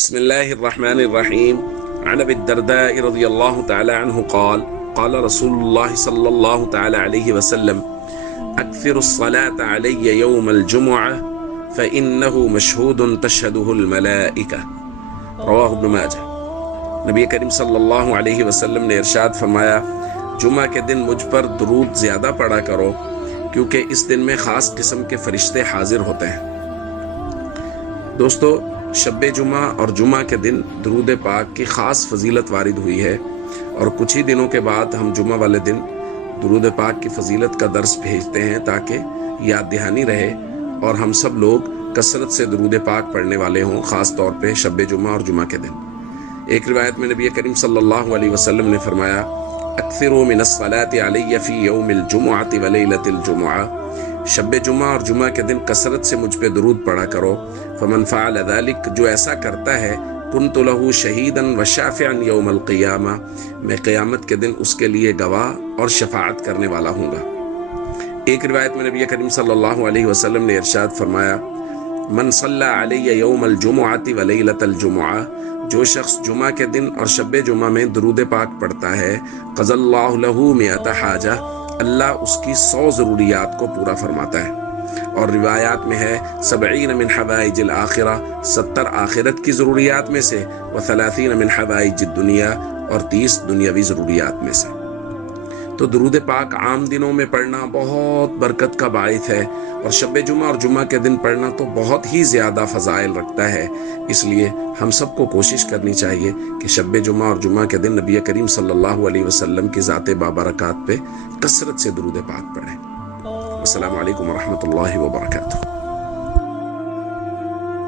بسم الله الرحمن الرحيم. عن أبي الدرداء رضي الله تعالى عنه قال قال رسول الله صلى الله تعالى عليه وسلم أكثر الصلاة علي يوم الجمعة فإنه مشهود تشهده الملائكة. رواہ ابن ماجہ۔ نبی کریم صلی اللہ علیہ وسلم نے ارشاد فرمایا، جمعہ کے دن مجھ پر درود زیادہ پڑھا کرو کیونکہ اس دن میں خاص قسم کے فرشتے حاضر ہوتے ہیں۔ دوستو، شب جمعہ اور جمعہ کے دن درود پاک کی خاص فضیلت وارد ہوئی ہے، اور کچھ ہی دنوں کے بعد ہم جمعہ والے دن درود پاک کی فضیلت کا درس بھیجتے ہیں تاکہ یاد دہانی رہے اور ہم سب لوگ کثرت سے درود پاک پڑھنے والے ہوں، خاص طور پہ شب جمعہ اور جمعہ کے دن۔ ایک روایت میں نبی کریم صلی اللہ علیہ وسلم نے فرمایا، اکثروا من الصلاة علی فی یوم الجمعۃ ولیلۃ الجمعہ، شب جمعہ اور جمعہ کے دن کثرت سے مجھ پہ درود پڑھا کرو۔ فمن فعل ذلک، جو ایسا کرتا ہے، کنت لہ شہیدا وشافعا یوم القیامہ، میں قیامت کے دن اس کے لیے گواہ اور شفاعت کرنے والا ہوں گا۔ ایک روایت میں نبی کریم صلی اللہ علیہ وسلم نے ارشاد فرمایا، من صلی علی یوم الجمعۃ ولیلۃ الجمعہ، جو شخص جمعہ کے دن اور شب جمعہ میں درود پاک پڑھتا ہے، قضى اللہ لہ مئۃ حاجہ، اللہ اس کی 100 ضروریات کو پورا فرماتا ہے۔ اور روایات میں ہے 70 من حوائج الآخرہ، 70 آخرت کی ضروریات میں سے، و30 من حوائج الدنیا، اور 30 دنیاوی ضروریات میں سے۔ تو درود پاک عام دنوں میں پڑھنا بہت برکت کا باعث ہے، اور شب جمعہ اور جمعہ کے دن پڑھنا تو بہت ہی زیادہ فضائل رکھتا ہے۔ اس لیے ہم سب کو کوشش کرنی چاہیے کہ شب جمعہ اور جمعہ کے دن نبی کریم صلی اللہ علیہ وسلم کی ذات بابرکات پہ کثرت سے درود پاک پڑھیں۔ السلام علیکم ورحمۃ اللہ وبرکاتہ۔